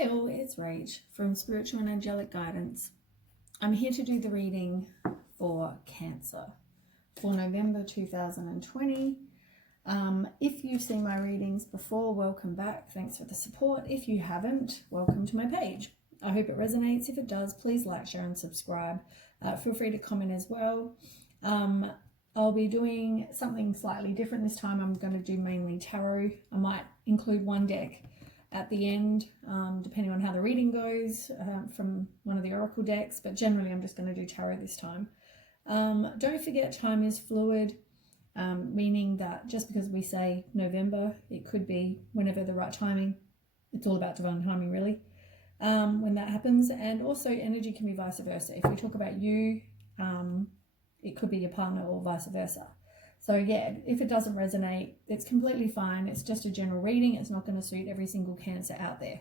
Hi all, it's Rach from Spiritual and Angelic Guidance. I'm here to do the reading for Cancer for November 2020. If you've seen my readings before, welcome back. Thanks for the support. If you haven't, welcome to my page. I hope it resonates. If it does, please like, share and subscribe. Feel free to comment as well. I'll be doing something slightly different this time. I'm going to do mainly tarot. I might include one deck at the end, depending on how the reading goes, from one of the oracle decks, but generally I'm just going to do tarot this time. Don't forget, time is fluid, meaning that just because we say November, it could be whenever the right timing. It's all about divine timing, really, when that happens. And also energy can be vice versa. If we talk about you, it could be your partner or vice versa. So yeah, if it doesn't resonate, it's completely fine. It's just a general reading. It's not going to suit every single Cancer out there.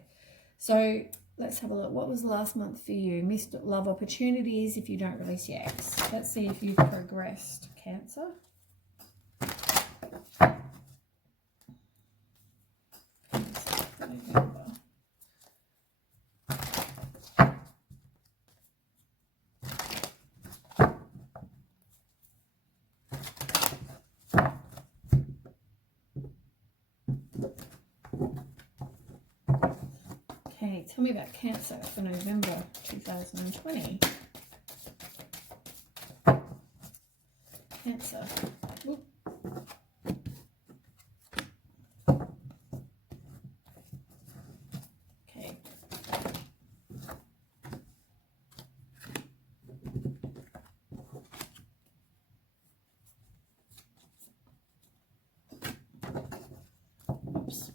So let's have a look. What was last month for you? Missed love opportunities if you don't release your ex. Let's see if you've progressed, Cancer. Okay, tell me about Cancer for November 2020. Cancer. Oop. Okay. Oops.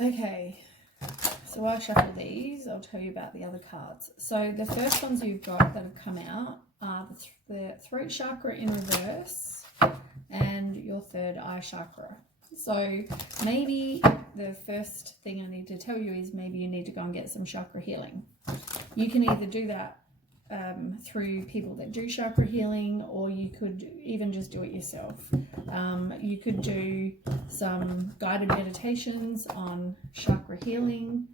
Okay, so I shuffle these. I'll tell you about the other cards. So the first ones you've got that have come out are the throat chakra in reverse and your third eye chakra. So maybe the first thing I need to tell you is maybe you need to go and get some chakra healing. You can either do that through people that do chakra healing, or you could even just do it yourself. You could do some guided meditations on chakra healing.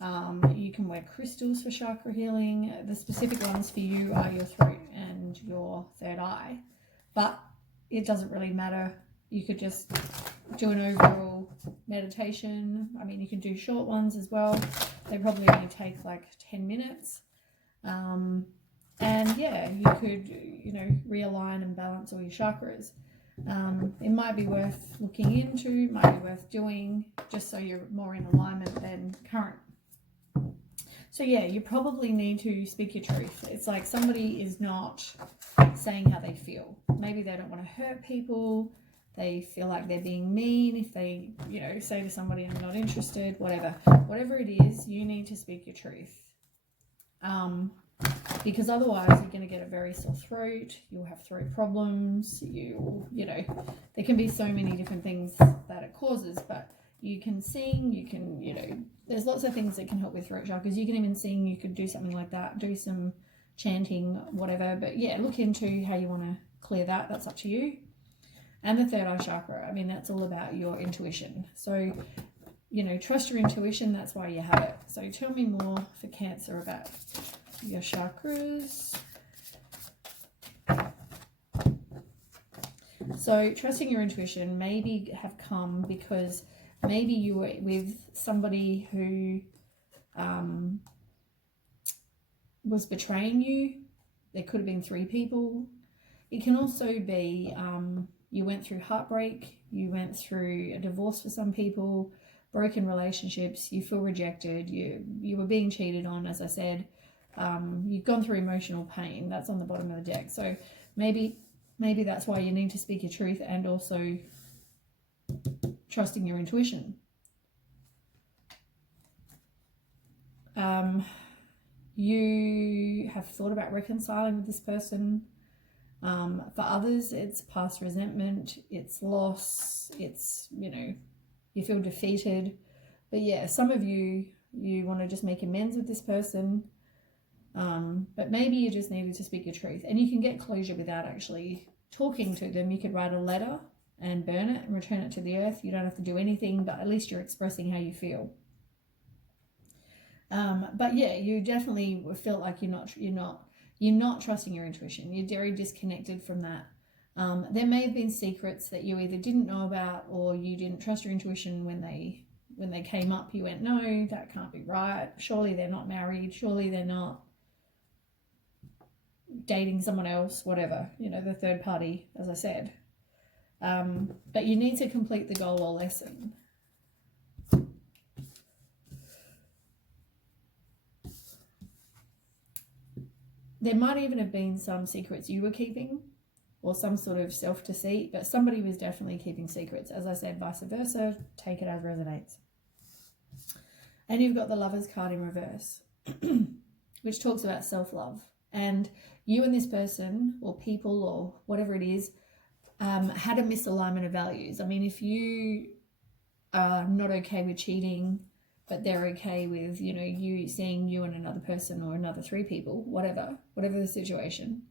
You can wear crystals for chakra healing. The specific ones for you are your throat and your third eye, but it doesn't really matter. You could just do an overall meditation. I mean, you can do short ones as well. They probably only take like 10 minutes. And yeah, you could, realign and balance all your chakras. It might be worth looking into, might be worth doing, just so you're more in alignment than current. So yeah, you probably need to speak your truth. It's like somebody is not saying how they feel. Maybe they don't want to hurt people. They feel like they're being mean if they, say to somebody, I'm not interested, whatever. Whatever it is, you need to speak your truth. Because otherwise you're going to get a very sore throat, you'll have throat problems, there can be so many different things that it causes, but you can sing, you can, there's lots of things that can help with throat chakras. You can even sing, you could do something like that, do some chanting, whatever, but yeah, look into how you want to clear that, that's up to you. And the third eye chakra, I mean, that's all about your intuition. So, trust your intuition, that's why you have it. So tell me more for Cancer about your chakras. So trusting your intuition maybe have come because maybe you were with somebody who was betraying you. There could have been 3 people. It can also be you went through heartbreak, you went through a divorce for some people, broken relationships, you feel rejected, you were being cheated on, as I said. You've gone through emotional pain. That's on the bottom of the deck. So maybe that's why you need to speak your truth, and also trusting your intuition. You have thought about reconciling with this person. For others, it's past resentment, it's loss, it's, you feel defeated. But yeah, some of you want to just make amends with this person. But maybe you just needed to speak your truth, and you can get closure without actually talking to them, you could write a letter and burn it and return it to the earth. You don't have to do anything, but at least you're expressing how you feel. But yeah, you definitely feel like you're not trusting your intuition. You're very disconnected from that. There may have been secrets that you either didn't know about, or you didn't trust your intuition when they came up. You went, no, that can't be right. Surely they're not married. Surely they're not dating someone else, whatever, the third party, as I said. But you need to complete the goal or lesson. There might even have been some secrets you were keeping, or some sort of self-deceit, but somebody was definitely keeping secrets. As I said, vice versa, take it as resonates. And you've got the Lovers card in reverse, which talks about self-love. And you and this person, or people, or whatever it is, had a misalignment of values. I mean, if you are not okay with cheating, but they're okay with, you seeing you and another person or another 3 people, whatever the situation.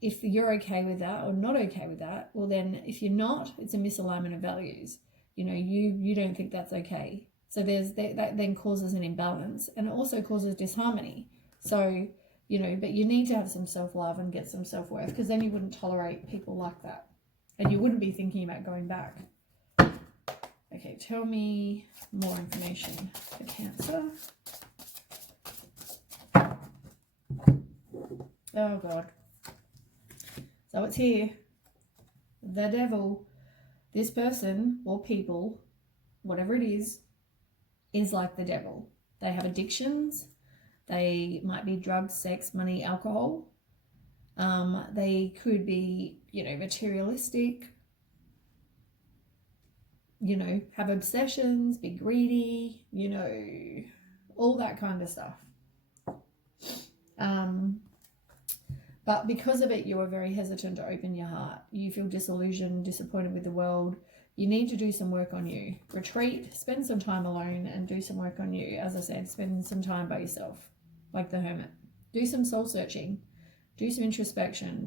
If you're okay with that or not okay with that, well then if you're not, it's a misalignment of values. You don't think that's okay. So that then causes an imbalance, and it also causes disharmony. So, but you need to have some self-love and get some self-worth, because then you wouldn't tolerate people like that. And you wouldn't be thinking about going back. Okay, tell me more information for Cancer. Oh, God. So it's here. The Devil. This person or people, whatever it is like the devil. They have addictions. They might be drugs, sex, money, alcohol. They could be, materialistic. Have obsessions, be greedy, all that kind of stuff. But because of it, you are very hesitant to open your heart. You feel disillusioned, disappointed with the world. You need to do some work on you. Retreat, spend some time alone and do some work on you. As I said, spend some time by yourself, like the hermit. Do some soul searching. Do some introspection,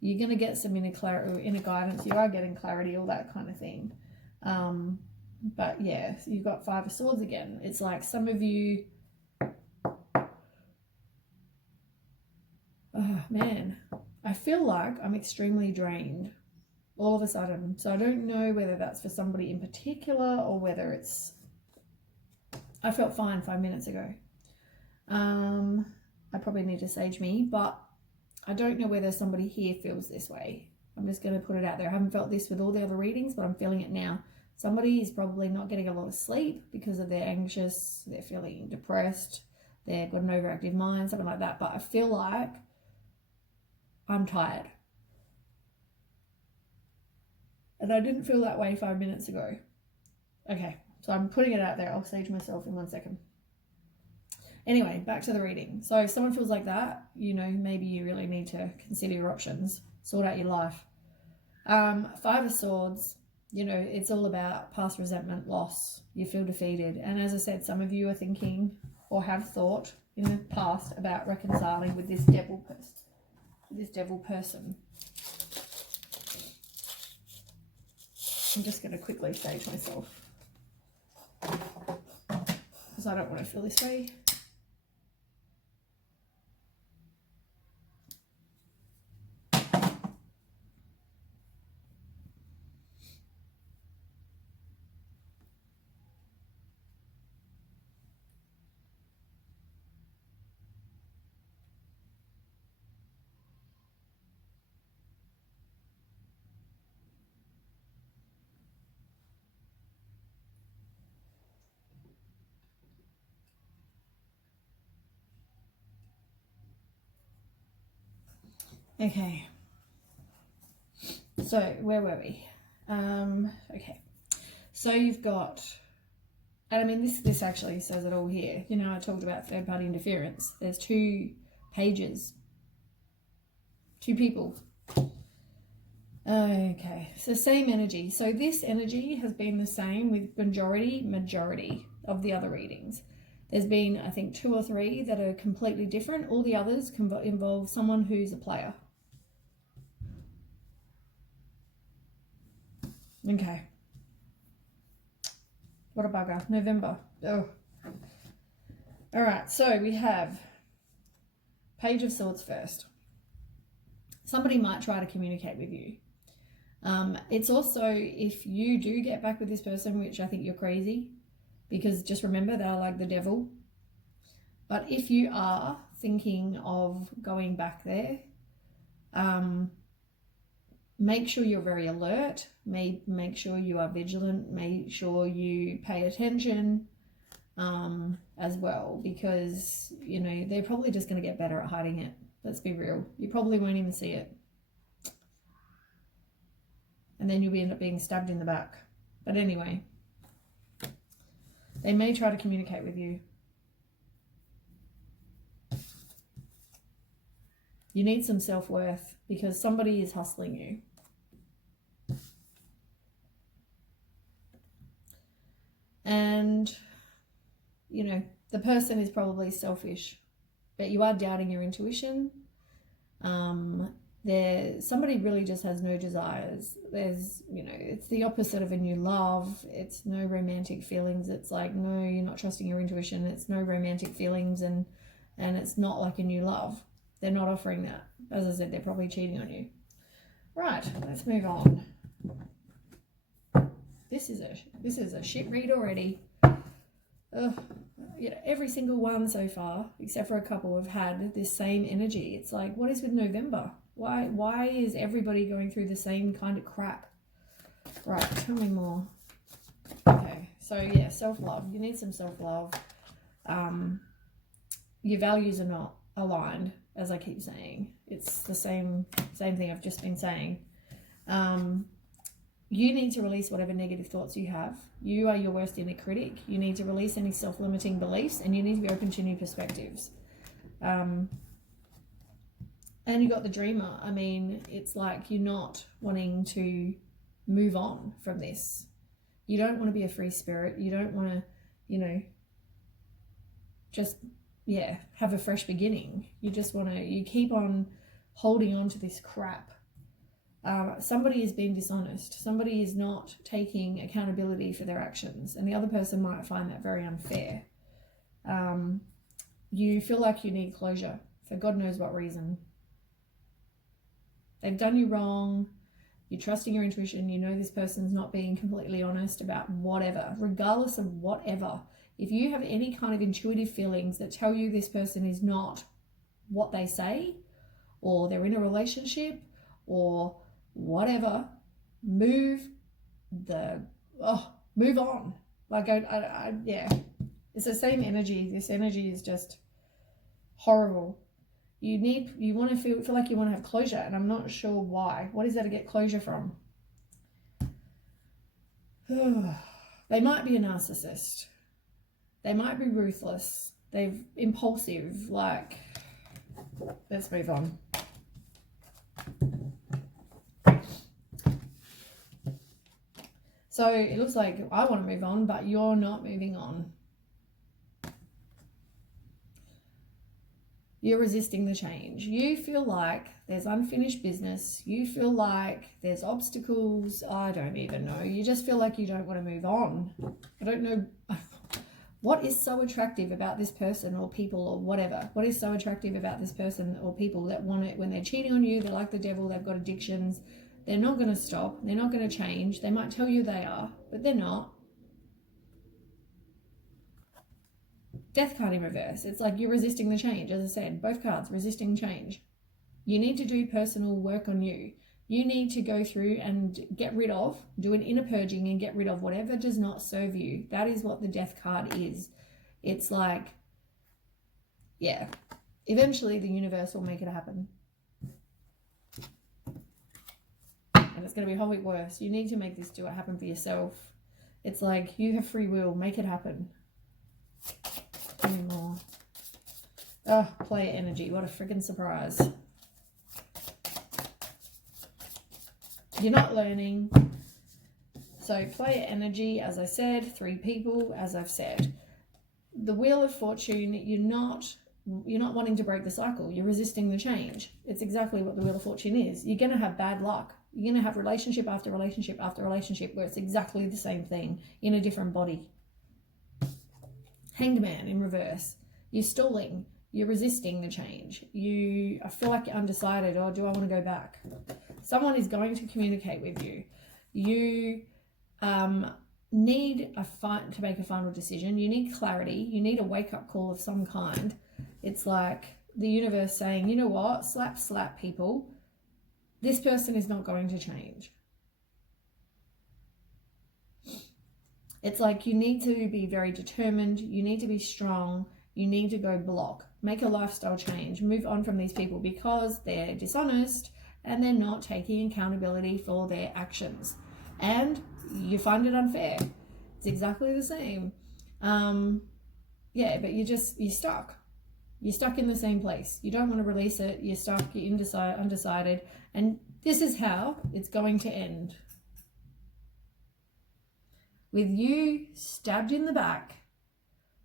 You're going to get some inner guidance. You are getting clarity, all that kind of thing. But yeah, you've got 5 of Swords again. It's like some of you, oh man, I feel like I'm extremely drained all of a sudden. So I don't know whether that's for somebody in particular or whether it's, I felt fine 5 minutes ago. I probably need to sage me, but I don't know whether somebody here feels this way. I'm just going to put it out there. I haven't felt this with all the other readings, but I'm feeling it now. Somebody is probably not getting a lot of sleep because of they're anxious, they're feeling depressed, they've got an overactive mind, something like that. But I feel like I'm tired. And I didn't feel that way 5 minutes ago. Okay, so I'm putting it out there. I'll sage myself in 1 second. Anyway, back to the reading. So if someone feels like that, maybe you really need to consider your options, sort out your life. 5 of Swords, it's all about past resentment, loss. You feel defeated. And as I said, some of you are thinking or have thought in the past about reconciling with this devil person. I'm just going to quickly sage myself because I don't want to feel this way. Okay, so where were we? Okay, so you've got, and I mean this actually says it all here. I talked about third party interference. There's 2 pages, 2 people. Okay, so same energy. So this energy has been the same with majority of the other readings. There's been, I think, 2 or 3 that are completely different. All the others involve someone who's a player. Okay. What a bugger. November. Oh. All right. So we have Page of Swords first. Somebody might try to communicate with you. It's also, if you do get back with this person, which I think you're crazy, because just remember, they're like the devil. But if you are thinking of going back there, make sure you're very alert. Make sure you are vigilant. Make sure you pay attention as well, because, you know, they're probably just going to get better at hiding it. Let's be real. You probably won't even see it. And then you'll end up being stabbed in the back. But anyway, they may try to communicate with you. You need some self-worth because somebody is hustling you. And, you know, the person is probably selfish, but you are doubting your intuition. Somebody really just has no desires. There's, you know, it's the opposite of a new love. It's no romantic feelings. It's like, no, you're not trusting your intuition. It's no romantic feelings, and it's not like a new love. They're not offering that. As I said, they're probably cheating on you. Right, let's move on. This is a shit read already. Ugh. You know, every single one so far, except for a couple, have had this same energy. It's like, what is with November? Why is everybody going through the same kind of crap? Right, tell me more. Okay, so yeah, self-love. You need some self-love. Your values are not aligned, as I keep saying. It's the same thing I've just been saying. You need to release whatever negative thoughts you have. You are your worst inner critic. You need to release any self-limiting beliefs, and you need to be open to new perspectives. And you got the dreamer. I mean, it's like you're not wanting to move on from this. You don't want to be a free spirit. You don't want to, you know, just, yeah, have a fresh beginning. You just want to, you keep on holding on to this crap. Somebody is being dishonest. Somebody is not taking accountability for their actions, and the other person might find that very unfair. You feel like you need closure for God knows what reason. They've done you wrong. You're trusting your intuition. You know this person's not being completely honest about whatever, regardless of whatever. If you have any kind of intuitive feelings that tell you this person is not what they say, or they're in a relationship, or whatever, move on. Like, yeah, it's the same energy. This energy is just horrible. You want to feel like you want to have closure, and I'm not sure why. What is there to get closure from? They might be a narcissist. They might be ruthless. They're impulsive. Like, let's move on. So it looks like I want to move on, but you're not moving on. You're resisting the change. You feel like there's unfinished business. You feel like there's obstacles. I don't even know. You just feel like you don't want to move on. I don't know. What is so attractive about this person or people or whatever? What is so attractive about this person or people that want it when they're cheating on you? They're like the devil. They've got addictions. They're not going to stop. They're not going to change. They might tell you they are, but they're not. Death card in reverse. It's like you're resisting the change. As I said, both cards, resisting change. You need to do personal work on you. You need to go through and get rid of, do an inner purging and get rid of whatever does not serve you. That is what the death card is. It's like, yeah, eventually the universe will make it happen. And it's going to be a whole week worse. You need to make this do it happen for yourself. It's like you have free will. Make it happen. Any more? Oh, player energy. What a friggin' surprise. You're not learning. So player energy, as I said, 3 people, as I've said. The Wheel of Fortune, you're not wanting to break the cycle. You're resisting the change. It's exactly what the Wheel of Fortune is. You're going to have bad luck. You're going to have relationship after relationship after relationship where it's exactly the same thing in a different body. Hanged Man in reverse. You're stalling. You're resisting the change. I feel like you're undecided, or do I want to go back? Someone is going to communicate with you. You need to make a final decision. You need clarity. You need a wake-up call of some kind. It's like the universe saying, you know what? Slap, people. This person is not going to change. It's like you need to be very determined. You need to be strong. You need to go block. Make a lifestyle change. Move on from these people because they're dishonest and they're not taking accountability for their actions. And you find it unfair. It's exactly the same. But you're stuck. You're stuck in the same place. You don't want to release it. You're stuck. You're undecided. And this is how it's going to end. With you stabbed in the back,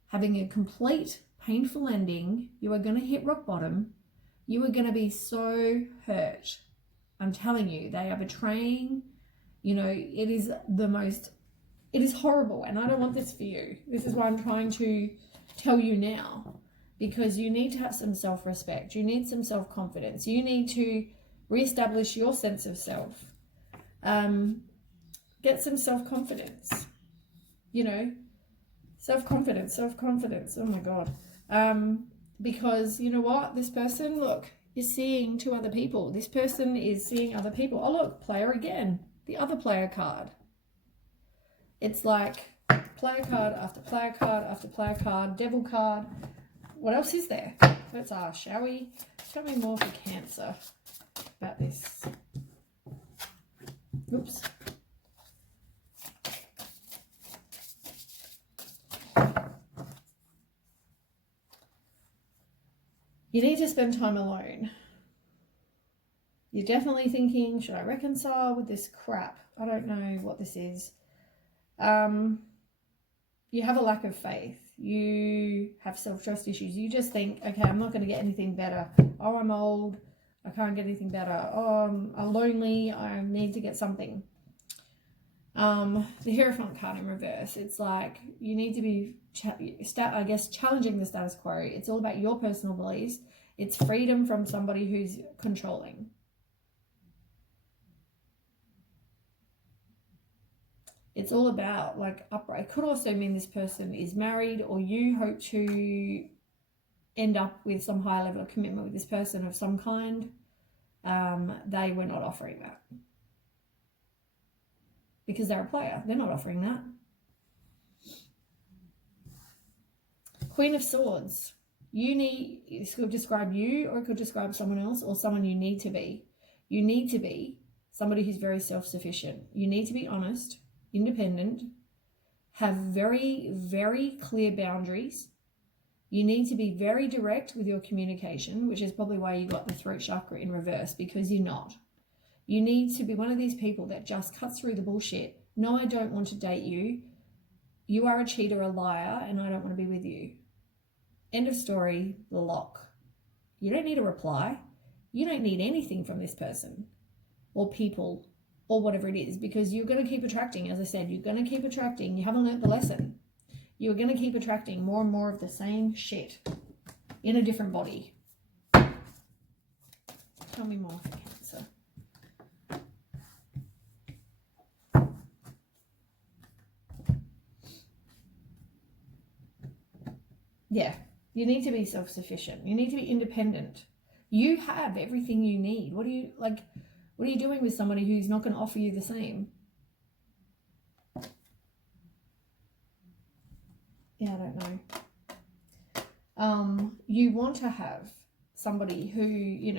having a complete painful ending, you are going to hit rock bottom. You are going to be so hurt. I'm telling you, they are betraying. It is horrible, and I don't want this for you. This is why I'm trying to tell you now, because you need to have some self-respect. You need some self-confidence. You need to reestablish your sense of self. Get some self-confidence. Self-confidence. Oh my God. Because you know what? This person, look, is seeing two other people. This person is seeing other people. Oh, look, player again. The other player card. It's like player card after player card after player card, devil card. What else is there? Let's ask, shall we? Tell me more for Cancer about this. Oops. You need to spend time alone. You're definitely thinking, should I reconcile with this crap? I don't know what this is. You have a lack of faith. You have self-trust issues. You just think, okay, I'm not going to get anything better. Oh, I'm old. I can't get anything better. Oh, I'm lonely. I need to get something. The Hierophant card in reverse. It's like you need to be, challenging the status quo. It's all about your personal beliefs. It's freedom from somebody who's controlling. It's all about upright. It could also mean this person is married, or you hope to end up with some high level of commitment with this person of some kind. They were not offering that. Because they're a player. They're not offering that. Queen of Swords. This could describe you, or it could describe someone else, or someone you need to be. You need to be somebody who's very self-sufficient. You need to be honest, independent, have very, very clear boundaries. You need to be very direct with your communication, which is probably why you got the throat chakra in reverse, because you're not. You need to be one of these people that just cuts through the bullshit. No, I don't want to date you. You are a cheater, a liar, and I don't want to be with you. End of story, lock. You don't need a reply. You don't need anything from this person or people or whatever it is, because you're going to keep attracting, as I said, you're going to keep attracting. You haven't learnt the lesson. You're going to keep attracting more and more of the same shit in a different body. Tell me more for Cancer. Yeah, you need to be self-sufficient. You need to be independent. You have everything you need. What are you doing with somebody who's not going to offer you the same? Yeah, I don't know. You want to have somebody who, you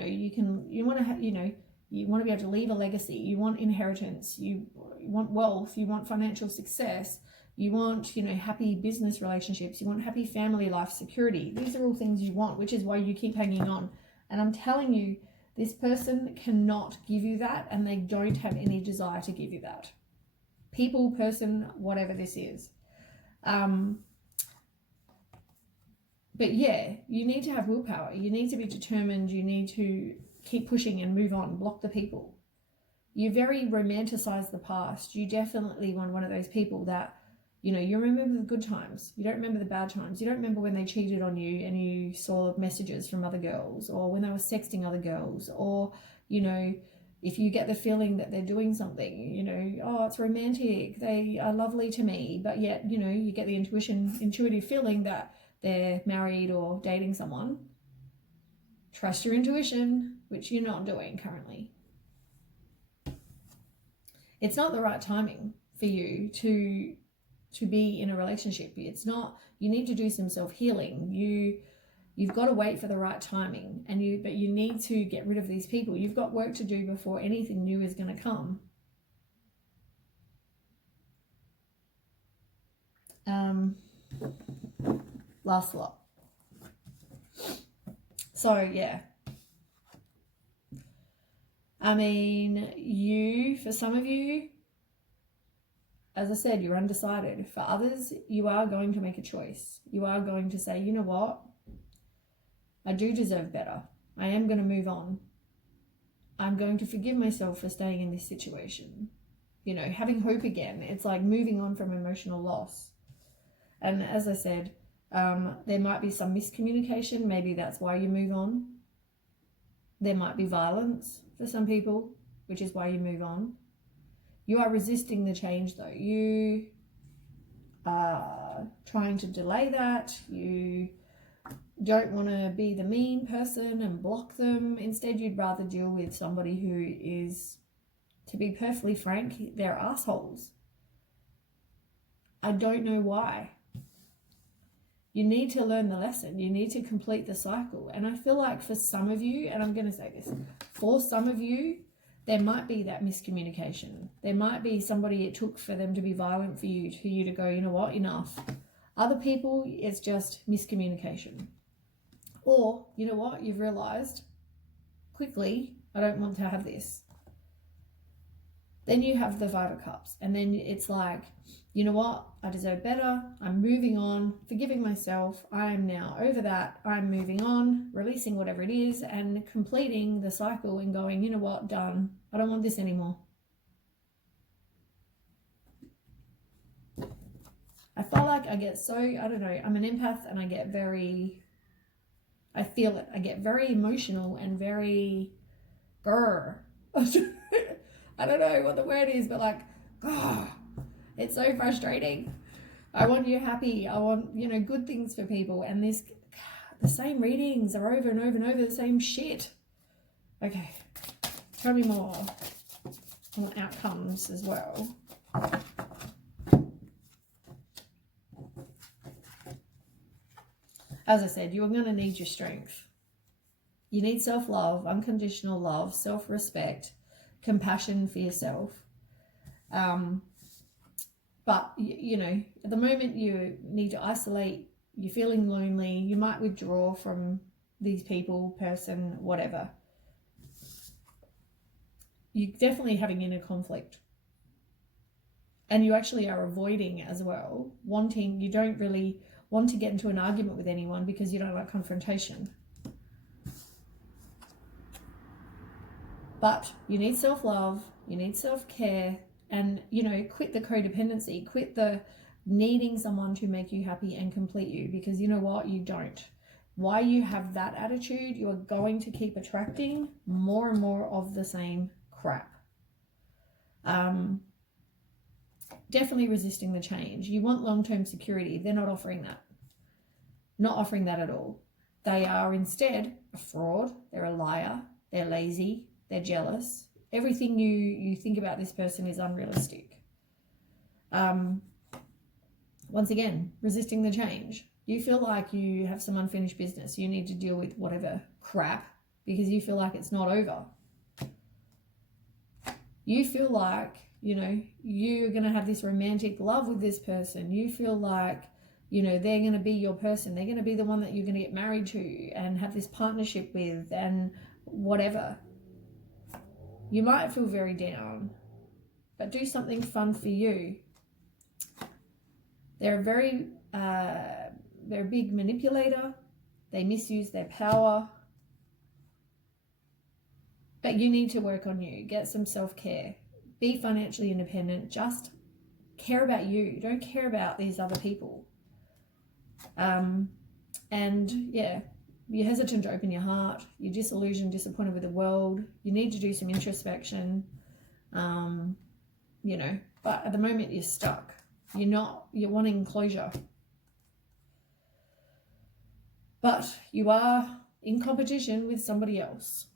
want to be able to leave a legacy. You want inheritance. You want wealth. You want financial success. You want, happy business relationships. You want happy family life security. These are all things you want, which is why you keep hanging on. And I'm telling you, this person cannot give you that, and they don't have any desire to give you that. People, person, whatever this is. But yeah, you need to have willpower. You need to be determined. You need to keep pushing and move on. Block the people. you very romanticize the past. You definitely want one of those people that, you know, you remember the good times. You don't remember the bad times. You don't remember when they cheated on you and you saw messages from other girls, or when they were sexting other girls, or, you know, if you get the feeling that they're doing something, you know, oh, it's romantic, they are lovely to me, but yet, you know, you get the intuitive feeling that they're married or dating someone. Trust your intuition, which you're not doing currently. It's not the right timing for you to be in a relationship. It's not. You need to do some self-healing. You've got to wait for the right timing, but you need to get rid of these people. You've got work to do before anything new is going to come. Last lot. So yeah, I mean, for some of you, as I said, you're undecided. For others, you are going to make a choice. You are going to say, you know what? I do deserve better. I am going to move on. I'm going to forgive myself for staying in this situation. You know, having hope again. It's like moving on from emotional loss. And as I said, there might be some miscommunication. Maybe that's why you move on. There might be violence for some people, which is why you move on. You are resisting the change though. You are trying to delay that. You don't want to be the mean person and block them. Instead, you'd rather deal with somebody who is, to be perfectly frank, they're assholes. I don't know why. You need to learn the lesson. You need to complete the cycle. And I feel like for some of you, and I'm going to say this, for some of you, there might be that miscommunication. There might be somebody it took for them to be violent for you to go, you know what, enough. Other people, it's just miscommunication. Or, you know what, you've realized quickly, I don't want to have this. Then you have the Five of Cups. And then it's like, you know what, I deserve better. I'm moving on, forgiving myself. I am now over that. I'm moving on, releasing whatever it is and completing the cycle and going, you know what, done. I don't want this anymore. I feel like I get so, I don't know, I'm an empath and I feel it. I get very emotional and very, I don't know what the word is, but like, it's so frustrating. I want you happy. I want, you know, good things for people. And the same readings are over and over and over the same shit. Okay. Tell me more on outcomes as well. As I said, you're going to need your strength. You need self-love, unconditional love, self-respect, compassion for yourself. But, you know, at the moment you need to isolate, you're feeling lonely, you might withdraw from these people, person, whatever. You're definitely having inner conflict. And you actually are avoiding as well, you don't really want to get into an argument with anyone because you don't like confrontation. But you need self-love, you need self-care, and, you know, quit the codependency, quit the needing someone to make you happy and complete you, because you know what, you don't. Why you have that attitude, you are going to keep attracting more and more of the same crap. Definitely resisting the change. You want long-term security. They're not offering that. Not offering that at all. They are instead a fraud. They're a liar. They're lazy. They're jealous. Everything you think about this person is unrealistic. Once again, resisting the change. You feel like you have some unfinished business. You need to deal with whatever crap because you feel like it's not over. You feel like, you know, you're going to have this romantic love with this person. You feel like, you know, they're going to be your person. They're going to be the one that you're going to get married to and have this partnership with and whatever. You might feel very down, but do something fun for you. They're a big manipulator. They misuse their power. But you need to work on you. Get some self-care. Be financially independent. Just care about you. Don't care about these other people. And yeah, you're hesitant to open your heart. You're disillusioned, disappointed with the world. You need to do some introspection. You know, but at the moment you're stuck. You're wanting closure. But you are in competition with somebody else.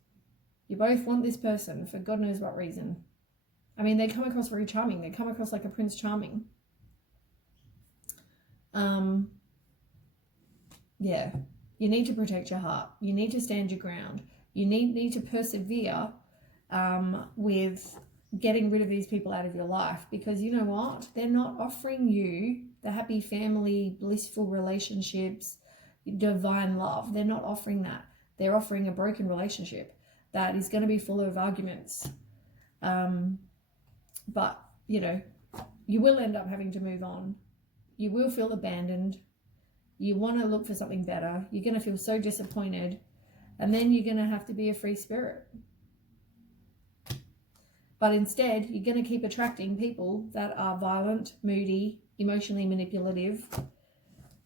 You both want this person for God knows what reason. I mean, they come across very charming. They come across like a Prince Charming. Yeah, you need to protect your heart. You need to stand your ground. You need to persevere with getting rid of these people out of your life, because you know what? They're not offering you the happy family, blissful relationships, divine love. They're not offering that. They're offering a broken relationship that is going to be full of arguments. But, you know, you will end up having to move on. You will feel abandoned. You want to look for something better. You're going to feel so disappointed. And then you're going to have to be a free spirit. But instead, you're going to keep attracting people that are violent, moody, emotionally manipulative.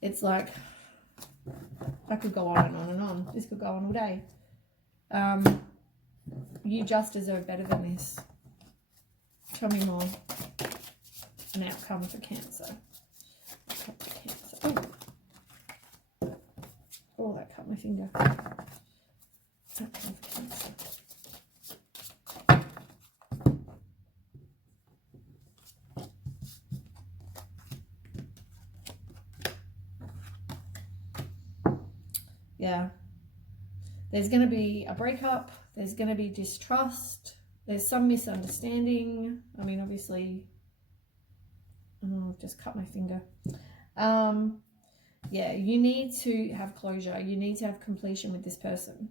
It's like, I could go on and on and on. This could go on all day. You just deserve better than this. Tell me more. An outcome for Cancer. Oh, that cut my finger. Outcome for Cancer. Yeah. There's going to be a breakup. There's going to be distrust. There's some misunderstanding. I mean, obviously, I've just cut my finger. Yeah, you need to have closure. You need to have completion with this person.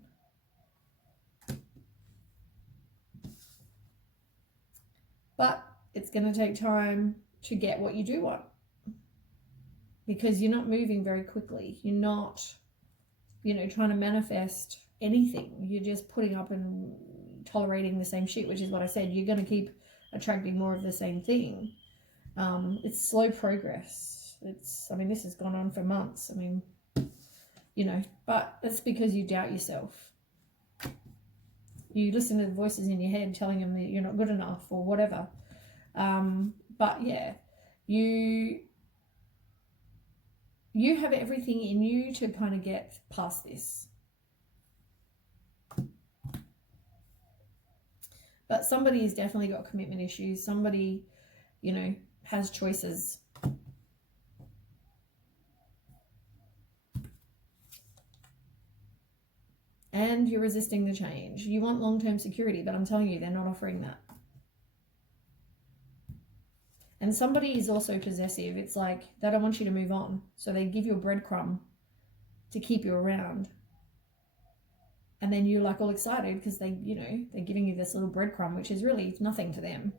But it's going to take time to get what you do want, because you're not moving very quickly. You're not, you know, trying to manifest anything. You're just putting up and tolerating the same shit, which is what I said. You're going to keep attracting more of the same thing. It's slow progress. I mean, this has gone on for months. I mean, you know, but that's because you doubt yourself. You listen to the voices in your head telling them that you're not good enough or whatever. But yeah, you have everything in you to kind of get past this. But somebody has definitely got commitment issues. Somebody, you know, has choices. And you're resisting the change. You want long-term security, but I'm telling you, they're not offering that. And somebody is also possessive. It's like they don't want you to move on. So they give you a breadcrumb to keep you around. And then you're like all excited because they, you know, they're giving you this little breadcrumb, which is really nothing to them.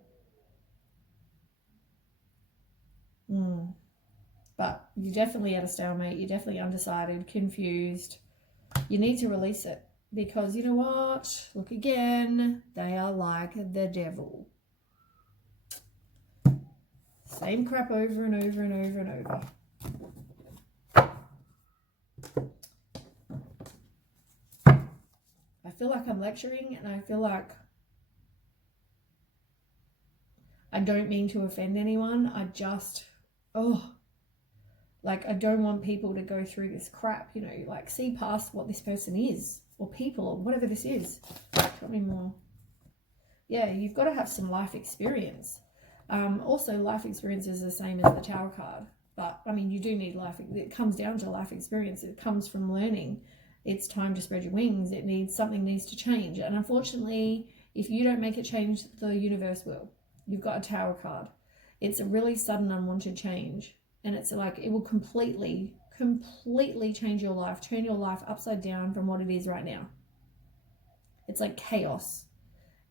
But you're definitely at a stalemate. You're definitely undecided, confused. You need to release it, because you know what? Look again. They are like the devil. Same crap over and over and over and over. I feel like I'm lecturing, and I feel like I don't mean to offend anyone. I just, like, I don't want people to go through this crap, you know, like see past what this person is, or people, or whatever this is. Tell me more. Yeah, you've got to have some life experience. Also, life experience is the same as the Tower card. But, I mean, you do need life. It comes down to life experience. It comes from learning. It's time to spread your wings. Something needs to change. And unfortunately, if you don't make it change, the universe will. You've got a Tower card. It's a really sudden, unwanted change. And it's like, it will completely change your life, turn your life upside down from what it is right now. It's like chaos.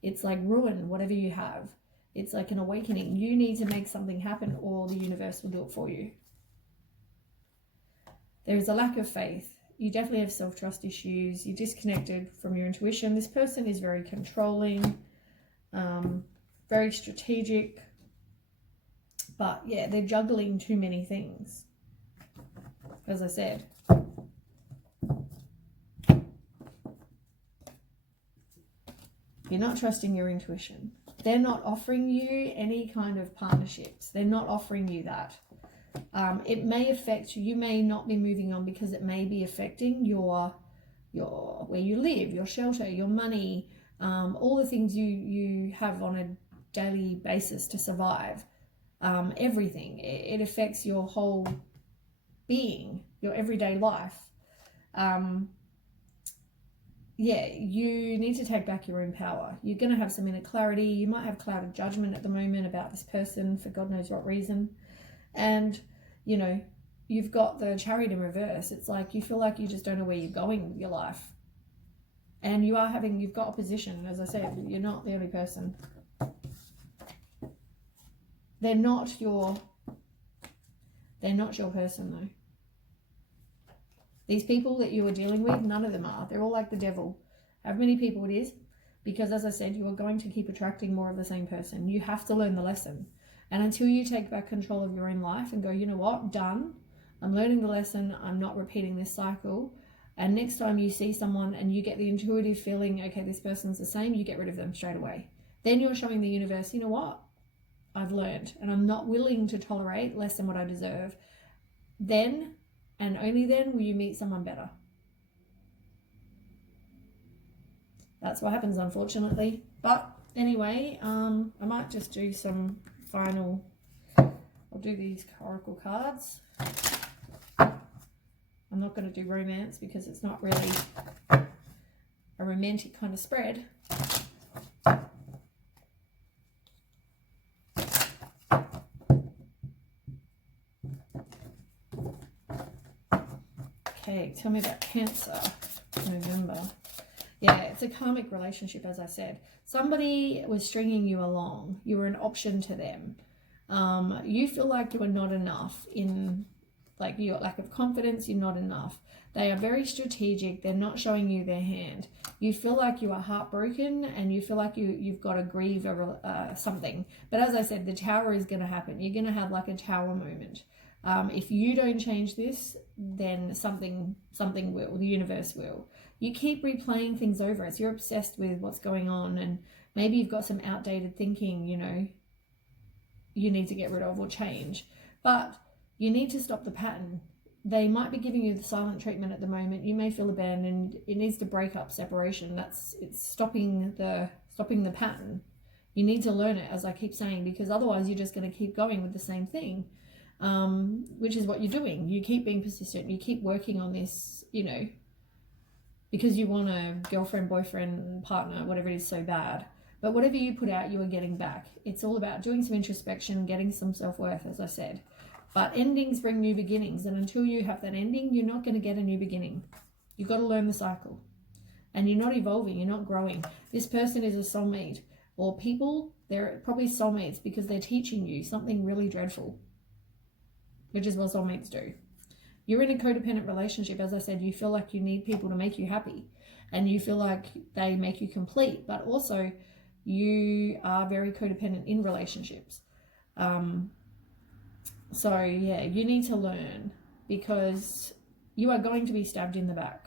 It's like ruin whatever you have. It's like an awakening. You need to make something happen, or the universe will do it for you. There is a lack of faith. you definitely have self-trust issues. You're disconnected from your intuition. This person is very controlling, very strategic, but yeah, they're juggling too many things, as I said. You're not trusting your intuition. They're not offering you any kind of partnerships. They're not offering you that. It may affect you. You may not be moving on because it may be affecting your where you live, your shelter, your money, all the things you have on a daily basis to survive. Everything. It affects your whole being, your everyday life. Yeah, you need to take back your own power. You're going to have some inner clarity. You might have clouded judgment at the moment about this person for God knows what reason. And, you know, you've got the Chariot in reverse. It's like you feel like you just don't know where you're going with your life. And you've got opposition. As I said, you're not the only person. They're not your person though. These people that you are dealing with, none of them are. They're all like the devil. How many people it is? Because as I said, you are going to keep attracting more of the same person. You have to learn the lesson. And until you take back control of your own life and go, you know what, done. I'm learning the lesson. I'm not repeating this cycle. And next time you see someone and you get the intuitive feeling, okay, this person's the same, you get rid of them straight away. Then you're showing the universe, you know what? I've learned and I'm not willing to tolerate less than what I deserve. Then and only then will you meet someone better. That's what happens, unfortunately. But anyway, I might just do some final... I'll do these oracle cards. I'm not going to do romance because it's not really a romantic kind of spread. Okay, tell me about Cancer, November. Yeah, it's a karmic relationship, as I said. Somebody was stringing you along. You were an option to them. You feel like you are not enough in, like, your lack of confidence, you're not enough. They are very strategic. They're not showing you their hand. You feel like you are heartbroken and you feel like you've got to grieve something. But as I said, the tower is going to happen. You're going to have like a tower moment. If you don't change this, then something will, the universe will. You keep replaying things over as you're obsessed with what's going on, and maybe you've got some outdated thinking, you know, you need to get rid of or change. But you need to stop the pattern. They might be giving you the silent treatment at the moment. You may feel abandoned. It needs to break up, separation. It's stopping the pattern. You need to learn it, as I keep saying, because otherwise you're just going to keep going with the same thing. Which is what you're doing. You keep being persistent. You keep working on this, you know, because you want a girlfriend, boyfriend, partner, whatever it is, so bad. But whatever you put out, you are getting back. It's all about doing some introspection, getting some self-worth, as I said. But endings bring new beginnings. And until you have that ending, you're not going to get a new beginning. You've got to learn the cycle. And you're not evolving. You're not growing. This person is a soulmate. Or people, they're probably soulmates because they're teaching you something really dreadful, which is what soulmates do. You're in a codependent relationship. As I said, you feel like you need people to make you happy and you feel like they make you complete, but also you are very codependent in relationships. So yeah, you need to learn, because you are going to be stabbed in the back.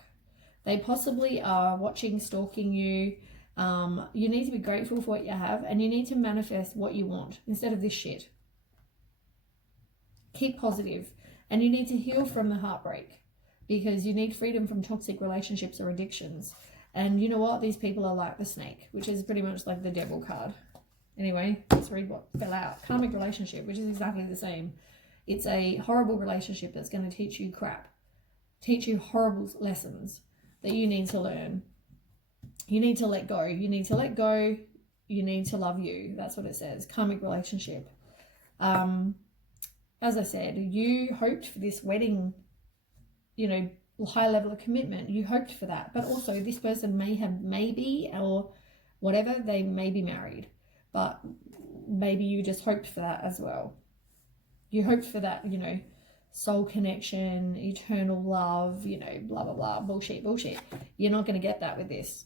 They possibly are watching, stalking you. You need to be grateful for what you have, and you need to manifest what you want instead of this shit. Keep positive, and you need to heal from the heartbreak, because you need freedom from toxic relationships or addictions. And you know what? These people are like the snake, which is pretty much like the devil card. Anyway, let's read what fell out. Karmic relationship, which is exactly the same. It's a horrible relationship that's going to teach you crap, teach you horrible lessons that you need to learn. You need to let go. You need to let go. You need to love you. That's what it says. Karmic relationship. As I said, you hoped for this wedding, you know, high level of commitment. You hoped for that. But also this person maybe, or whatever, they may be married. But maybe you just hoped for that as well. You hoped for that, you know, soul connection, eternal love, you know, blah, blah, blah, bullshit. You're not going to get that with this.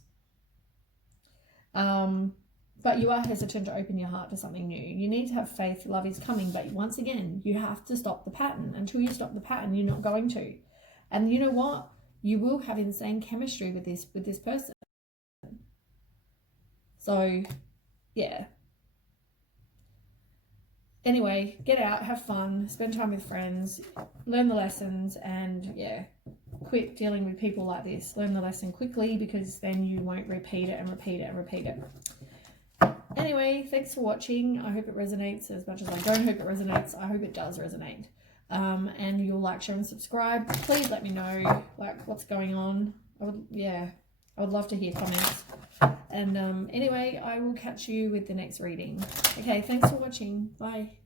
But you are hesitant to open your heart to something new. You need to have faith. Love is coming. But once again, you have to stop the pattern. Until you stop the pattern, you're not going to. And you know what? You will have insane chemistry with this person. So, yeah. Anyway, get out, have fun, spend time with friends, learn the lessons, and yeah, quit dealing with people like this. Learn the lesson quickly, because then you won't repeat it and repeat it and repeat it. Anyway, thanks for watching. I hope it resonates as much as I don't hope it resonates. I hope it does resonate. And you'll like, share, and subscribe. Please let me know like what's going on. I would love to hear comments. And anyway, I will catch you with the next reading. Okay, thanks for watching. Bye.